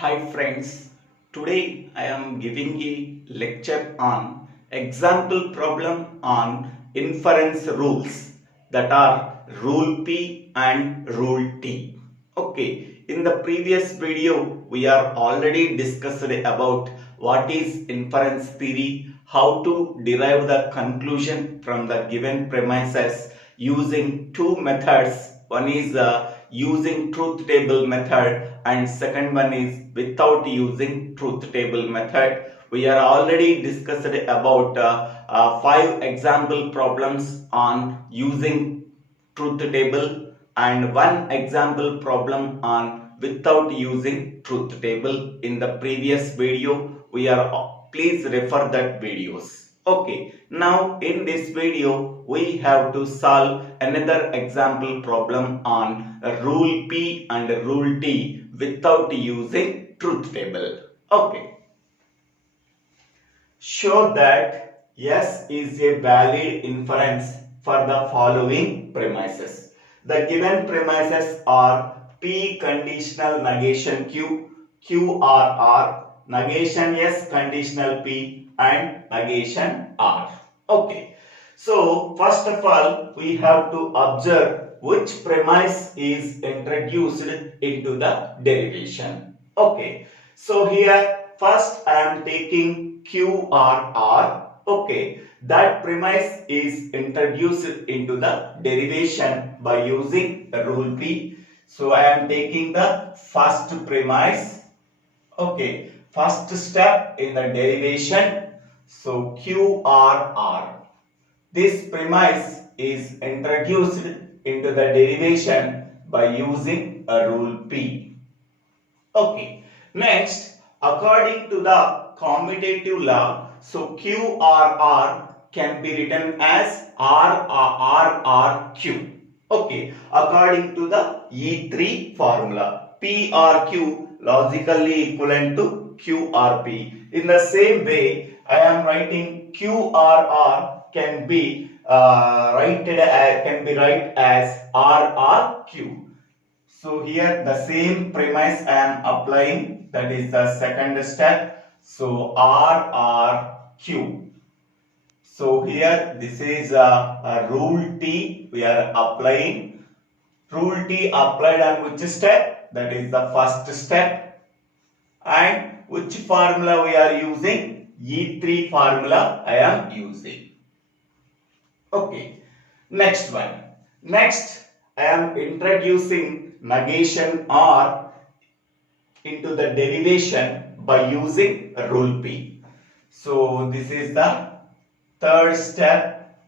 Hi friends, today I am giving a lecture on example problem on inference rules, that are rule P and rule T. Okay, in the previous video we are already discussed about what is inference theory, how to derive the conclusion from the given premises using two methods. One is using truth table method and second one is without using truth table method. We are already discussed about 5 example problems on using truth table and one example problem on without using truth table. In the previous video we are please refer that videos. Okay, now in this video we have to solve another example problem on rule P and rule T without using truth table. Okay, show that S is a valid inference for the following premises. The given premises are P conditional negation Q, QRR, negation S conditional P and negation R. Okay. So first of all we have to observe which premise is introduced into the derivation. Okay. So here first I am taking QRR. Okay. That premise is introduced into the derivation by using rule P. So I am taking the first premise. Okay, first step in the derivation. So QRR. This premise is introduced into the derivation by using a rule P. Okay, next, according to the commutative law, so QRR can be written as RRQ. Okay, according to the E3 formula, PRQ logically equivalent to QRP. In the same way, I am writing QRR can be write as RRQ. So here the same premise I am applying, that is the second step. So RRQ. So here this is a rule T we are applying. Rule T applied on which step? That is the first step. And which formula we are using? E3 formula I am using. Okay. Next one. Next I am introducing negation R into the derivation by using rule P. So this is the third step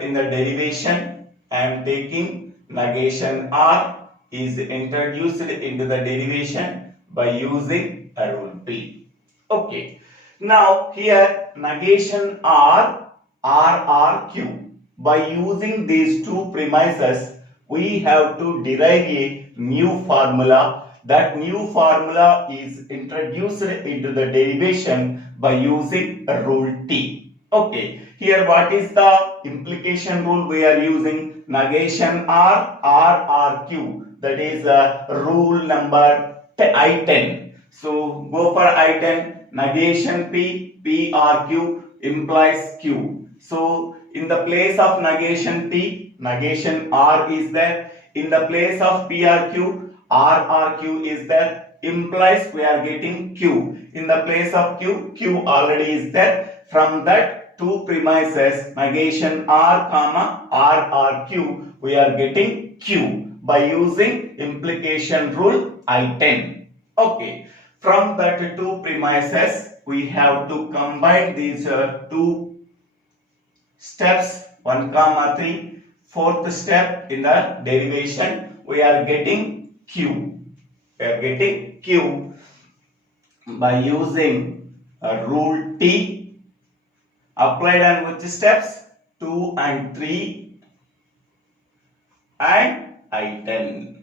in the derivation. I am taking negation R is introduced into the derivation by using a rule P. Okay. Now here negation R, RRQ. By using these two premises, we have to derive a new formula. That new formula is introduced into the derivation by using a rule T. Okay, here what is the implication rule we are using? Negation R, RRQ. That is rule number I10. So go for I10. Negation P, PRQ implies Q. So in the place of negation P, negation R is there. In the place of PRQ, RRQ is there. Implies we are getting Q. In the place of Q, Q already is there. From that two premises, negation R, RRQ, we are getting Q by using implication rule I10. Okay. From that two premises, we have to combine these two steps 1, 3. Fourth step in the derivation, we are getting Q. We are getting Q by using a rule T applied on which steps? 2 and 3 and I10.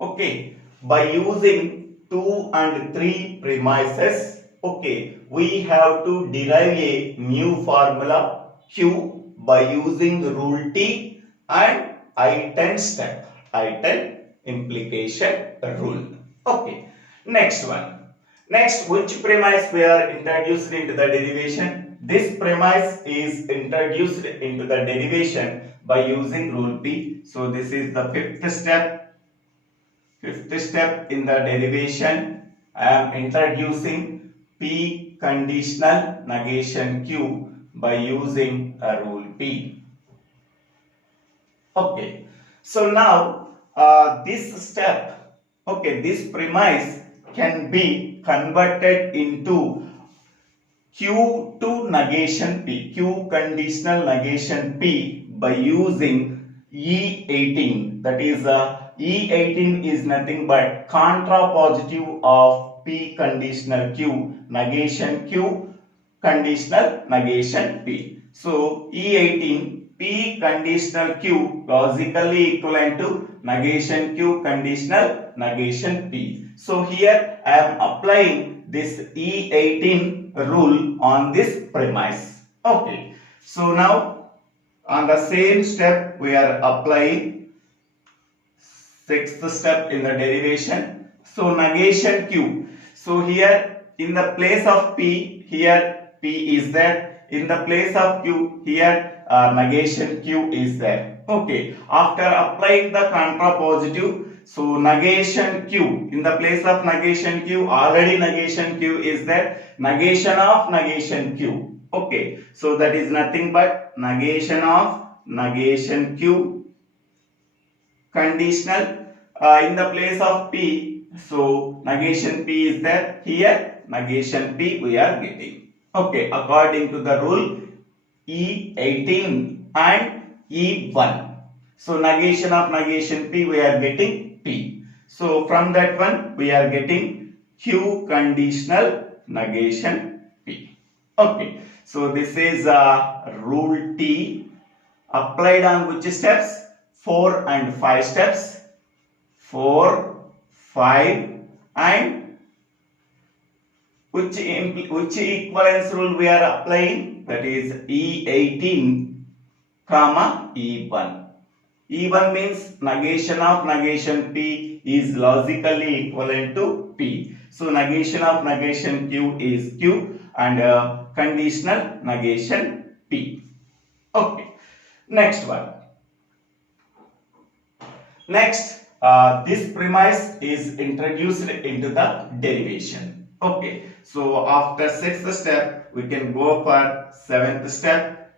Okay, by using 2 and 3 premises, okay, we have to derive a new formula Q by using rule T and I10 step. I10 implication rule. Okay. Next one. Next, which premise we are introduced into the derivation? This premise is introduced into the derivation by using rule P. So this is the fifth step. Fifth step in the derivation. I am introducing P conditional negation Q by using a rule P. Okay. So now this step, okay, this premise can be converted into Q to negation P, Q conditional negation P by using E18. That is, E18 is nothing but contrapositive of P conditional Q, negation Q, conditional negation P. So, E18, P conditional Q logically equivalent to negation Q conditional negation P. So, here I am applying this E18 rule on this premise. Okay. So, now on the same step we are applying sixth step in the derivation. So, negation Q. So, here in the place of P, here P is there. In the place of Q, here negation Q is there. Okay. After applying the contrapositive, so negation Q, in the place of negation Q, already negation Q is there. Negation of negation Q. Okay. So, that is nothing but negation of negation Q conditional in the place of P. So, negation P is there. Here, negation P we are getting. Okay, according to the rule E18 and E1. So, negation of negation P we are getting P. So, from that one we are getting Q conditional negation P. Okay, so this is rule T applied on which steps? 4 and 5 steps. 4, 5 and which equivalence rule we are applying? That is E18 comma E1. E1 means negation of negation P is logically equivalent to P. So negation of negation Q is Q and conditional negation P. Okay. Next one. Next, this premise is introduced into the derivation. Okay, so after sixth step, we can go for seventh step.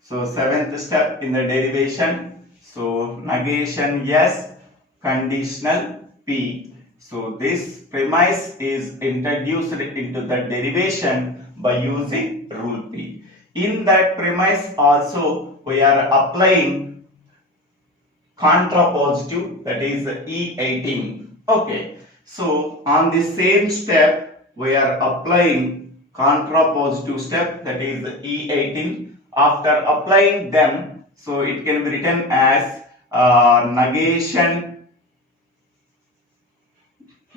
So seventh step in the derivation. So negation S, conditional P. So this premise is introduced into the derivation by using rule P. In that premise also we are applying contrapositive, that is E18. Okay, so on the same step we are applying contrapositive step, that is E18. After applying them, so it can be written as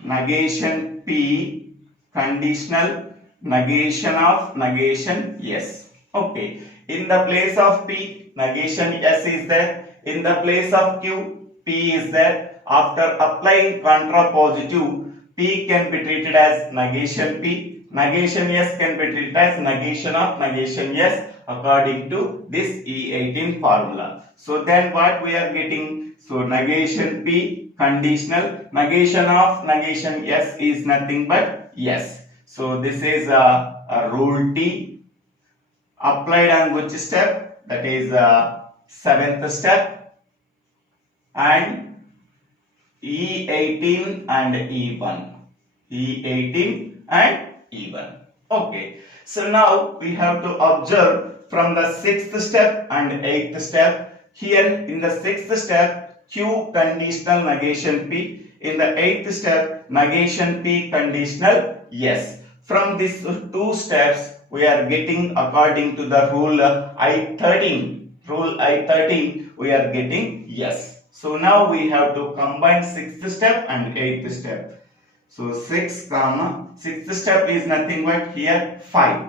negation P conditional negation of negation S. Okay, in the place of P, negation S is there. In the place of Q, P is there. After applying contrapositive, P can be treated as negation P. Negation S can be treated as negation of negation S according to this E18 formula. So then what we are getting? So negation P conditional, negation of negation S is nothing but yes. So this is a rule T applied on which step? That is seventh step and E18 and E1. E18 and E1. Okay. So now we have to observe from the sixth step and eighth step. Here in the sixth step, Q conditional negation P. In the eighth step, negation P conditional yes. From these two steps, we are getting according to the rule I13. Rule I13, we are getting yes. So now we have to combine sixth step and eighth step. So 6 comma sixth step is nothing but here 5.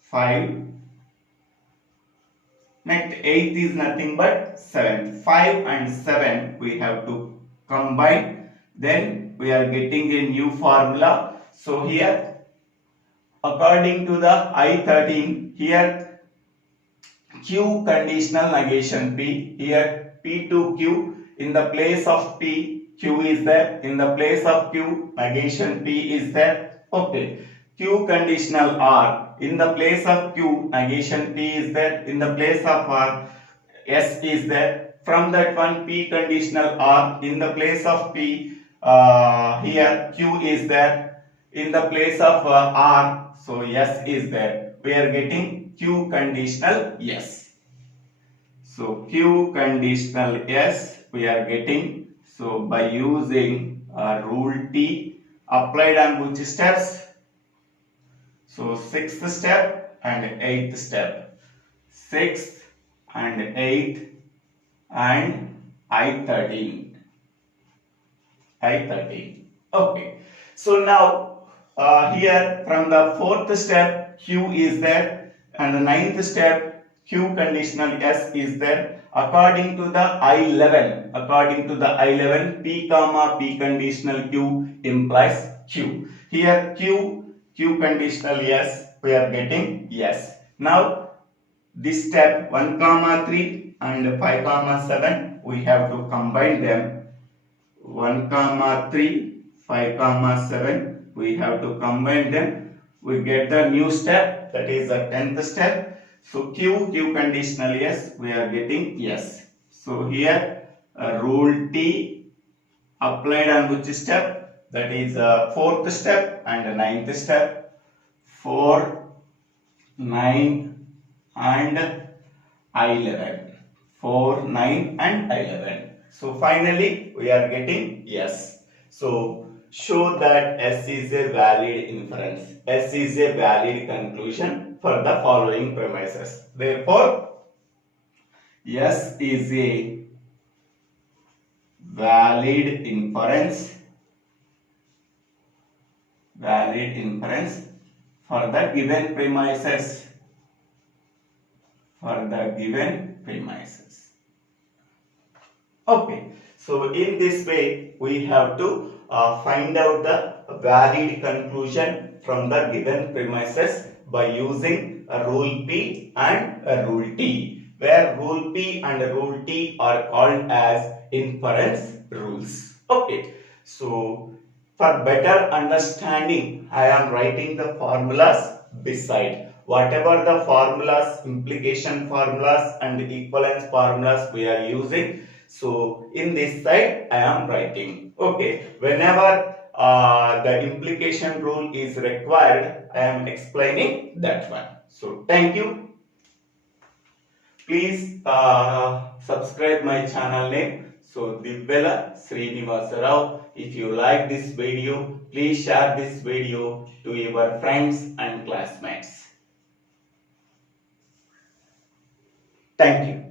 5 Next, eighth is nothing but 7. 5 and 7 we have to combine. Then we are getting a new formula. So here, according to the I13, here Q conditional negation P. Here P to Q. In the place of P, Q is there. In the place of Q, negation P is there. Okay. Q conditional R. In the place of Q, negation P is there. In the place of R, S is there. From that one, P conditional R. In the place of P, here Q is there. In the place of R, so S is there. We are getting Q conditional S. So Q conditional S we are getting. So by using rule T, applied on which steps? So sixth step and eighth step. Sixth and eighth and I13. I13. Okay. So now here from the fourth step Q is there, and the ninth step Q conditional S is there. According to the I11, P comma P conditional Q implies Q. Here Q conditional S we are getting yes. Now this step 1 comma 3 and 5 comma 7 we have to combine them. 1 comma 3, 5 comma 7 we have to combine them. We get the new step, that is the 10th step. So Q conditional yes we are getting yes. So here rule T applied on which step? That is fourth step and ninth step. 4, 9 and 11. 4, 9 and 11. So finally we are getting yes. So show that S is a valid inference. S is a valid conclusion for the following premises. Therefore, S is a valid inference for the given premises. Okay, so in this way we have to find out the valid conclusion from the given premises by using a rule P and a rule T, where rule P and rule T are called as inference rules. Okay, so for better understanding, I am writing the formulas beside. Whatever the formulas, implication formulas and equivalence formulas we are using, so in this side I am writing. Okay, whenever the implication rule is required, I am explaining that one. So thank you. Please subscribe my channel name. So Divvela Srinivasa Rao. If you like this video, please share this video to your friends and classmates. Thank you.